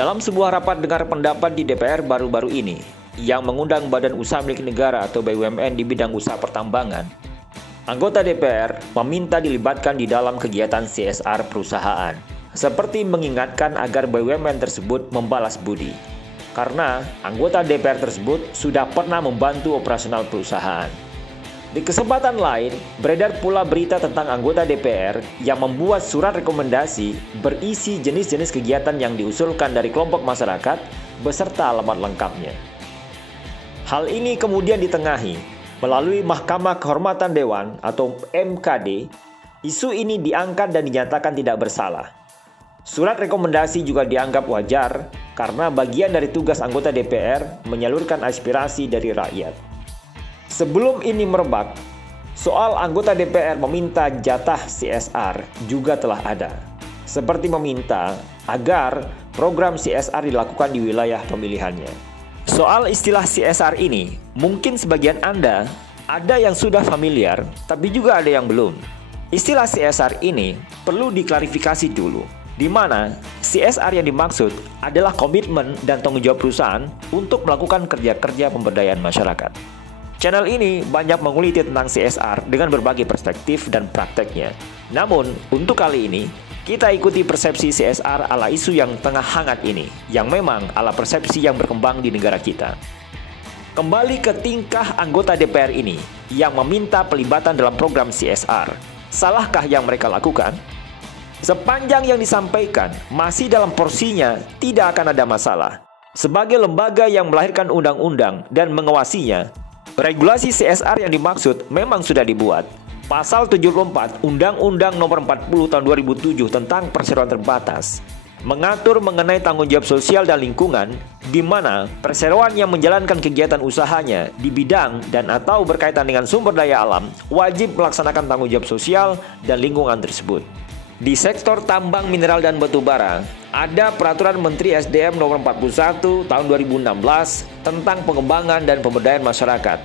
Dalam sebuah rapat dengar pendapat di DPR baru-baru ini, yang mengundang Badan Usaha Milik Negara atau BUMN di bidang usaha pertambangan, anggota DPR meminta dilibatkan di dalam kegiatan CSR perusahaan, seperti mengingatkan agar BUMN tersebut membalas budi. Karena anggota DPR tersebut sudah pernah membantu operasional perusahaan. Di kesempatan lain, beredar pula berita tentang anggota DPR yang membuat surat rekomendasi berisi jenis-jenis kegiatan yang diusulkan dari kelompok masyarakat beserta alamat lengkapnya. Hal ini kemudian ditengahi melalui Mahkamah Kehormatan Dewan atau MKD. Isu ini diangkat dan dinyatakan tidak bersalah. Surat rekomendasi juga dianggap wajar karena bagian dari tugas anggota DPR menyalurkan aspirasi dari rakyat. Sebelum ini merebak, soal anggota DPR meminta jatah CSR juga telah ada. Seperti meminta agar program CSR dilakukan di wilayah pemilihannya. Soal istilah CSR ini, mungkin sebagian Anda ada yang sudah familiar, tapi juga ada yang belum. Istilah CSR ini perlu diklarifikasi dulu, di mana CSR yang dimaksud adalah komitmen dan tanggung jawab perusahaan untuk melakukan kerja-kerja pemberdayaan masyarakat. Channel ini banyak menguliti tentang CSR dengan berbagai perspektif dan prakteknya. Namun, untuk kali ini, kita ikuti persepsi CSR ala isu yang tengah hangat ini, yang memang ala persepsi yang berkembang di negara kita. Kembali ke tingkah anggota DPR ini, yang meminta pelibatan dalam program CSR. Salahkah yang mereka lakukan? Sepanjang yang disampaikan masih dalam porsinya, tidak akan ada masalah. Sebagai lembaga yang melahirkan undang-undang dan mengawasinya, regulasi CSR yang dimaksud memang sudah dibuat. Pasal 74 Undang-Undang Nomor 40 Tahun 2007 tentang perseroan terbatas mengatur mengenai tanggung jawab sosial dan lingkungan, di mana perseroan yang menjalankan kegiatan usahanya di bidang dan atau berkaitan dengan sumber daya alam wajib melaksanakan tanggung jawab sosial dan lingkungan tersebut. Di sektor tambang mineral dan batu bara, ada Peraturan Menteri SDM Nomor 41 Tahun 2016 tentang pengembangan dan pemberdayaan masyarakat,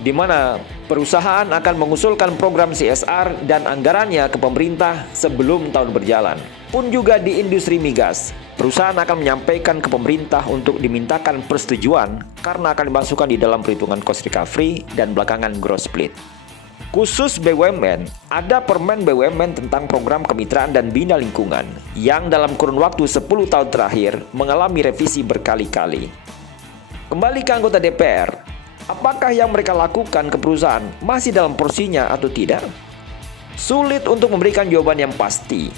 di mana perusahaan akan mengusulkan program CSR dan anggarannya ke pemerintah sebelum tahun berjalan. Pun juga di industri migas, perusahaan akan menyampaikan ke pemerintah untuk dimintakan persetujuan karena akan dimasukkan di dalam perhitungan cost recovery dan belakangan gross split. Khusus BUMN, ada Permen BUMN tentang program kemitraan dan bina lingkungan yang dalam kurun waktu 10 tahun terakhir mengalami revisi berkali-kali. Kembali ke anggota DPR, apakah yang mereka lakukan ke perusahaan masih dalam porsinya atau tidak? Sulit untuk memberikan jawaban yang pasti.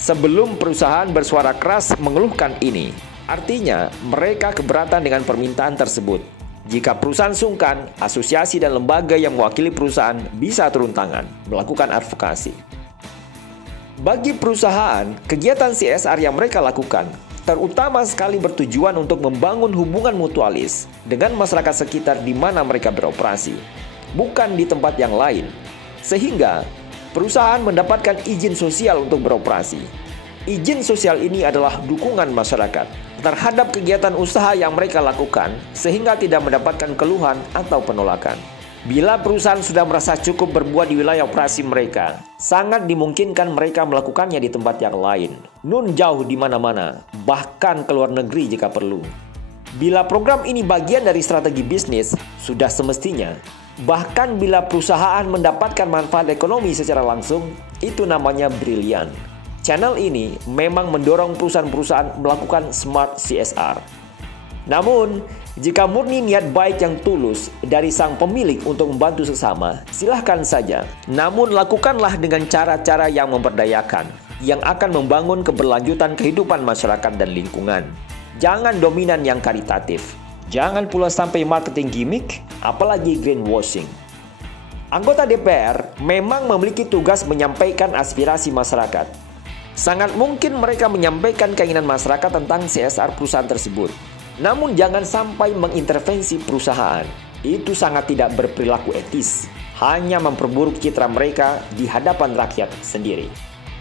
Sebelum perusahaan bersuara keras mengeluhkan ini, artinya mereka keberatan dengan permintaan tersebut. Jika perusahaan sungkan, asosiasi dan lembaga yang mewakili perusahaan bisa turun tangan, melakukan advokasi. Bagi perusahaan, kegiatan CSR yang mereka lakukan terutama sekali bertujuan untuk membangun hubungan mutualis dengan masyarakat sekitar di mana mereka beroperasi, bukan di tempat yang lain. Sehingga, perusahaan mendapatkan izin sosial untuk beroperasi. Izin sosial ini adalah dukungan masyarakat terhadap kegiatan usaha yang mereka lakukan sehingga tidak mendapatkan keluhan atau penolakan. Bila perusahaan sudah merasa cukup berbuat di wilayah operasi mereka, sangat dimungkinkan mereka melakukannya di tempat yang lain, nun jauh di mana-mana, bahkan ke luar negeri jika perlu. Bila program ini bagian dari strategi bisnis, sudah semestinya, bahkan bila perusahaan mendapatkan manfaat ekonomi secara langsung, itu namanya brilian. Channel ini memang mendorong perusahaan-perusahaan melakukan smart CSR. Namun, jika murni niat baik yang tulus dari sang pemilik untuk membantu sesama, silahkan saja. Namun, lakukanlah dengan cara-cara yang memberdayakan, yang akan membangun keberlanjutan kehidupan masyarakat dan lingkungan. Jangan dominan yang karitatif. Jangan pula sampai marketing gimmick, apalagi greenwashing. Anggota DPR memang memiliki tugas menyampaikan aspirasi masyarakat. Sangat mungkin mereka menyampaikan keinginan masyarakat tentang CSR perusahaan tersebut. Namun jangan sampai mengintervensi perusahaan. Itu sangat tidak berperilaku etis. Hanya memperburuk citra mereka di hadapan rakyat sendiri.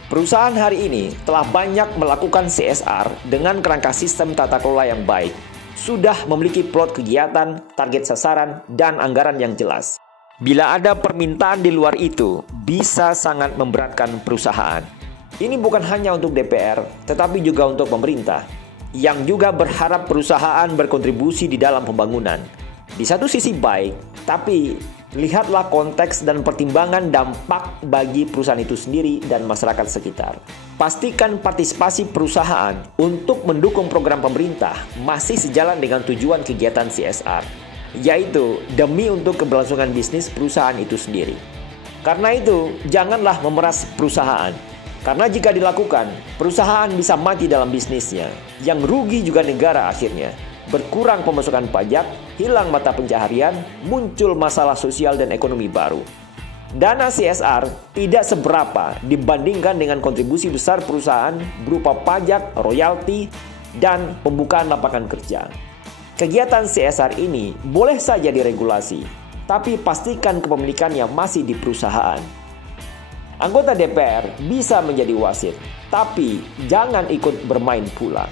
Perusahaan hari ini telah banyak melakukan CSR dengan kerangka sistem tata kelola yang baik. Sudah memiliki plot kegiatan, target sasaran, dan anggaran yang jelas. Bila ada permintaan di luar itu, bisa sangat memberatkan perusahaan. Ini bukan hanya untuk DPR, tetapi juga untuk pemerintah. yang juga berharap perusahaan berkontribusi di dalam pembangunan. Di satu sisi baik, tapi lihatlah konteks dan pertimbangan dampak bagi perusahaan itu sendiri dan masyarakat sekitar. Pastikan partisipasi perusahaan untuk mendukung program pemerintah masih sejalan dengan tujuan kegiatan CSR, yaitu demi untuk keberlangsungan bisnis perusahaan itu sendiri. Karena itu, janganlah memeras perusahaan. Karena jika dilakukan, perusahaan bisa mati dalam bisnisnya, yang rugi juga negara akhirnya. Berkurang pemasukan pajak, hilang mata pencaharian, muncul masalah sosial dan ekonomi baru. Dana CSR tidak seberapa dibandingkan dengan kontribusi besar perusahaan berupa pajak, royalti, dan pembukaan lapangan kerja. Kegiatan CSR ini boleh saja diregulasi, tapi pastikan kepemilikannya masih di perusahaan. Anggota DPR bisa menjadi wasit, tapi jangan ikut bermain pula.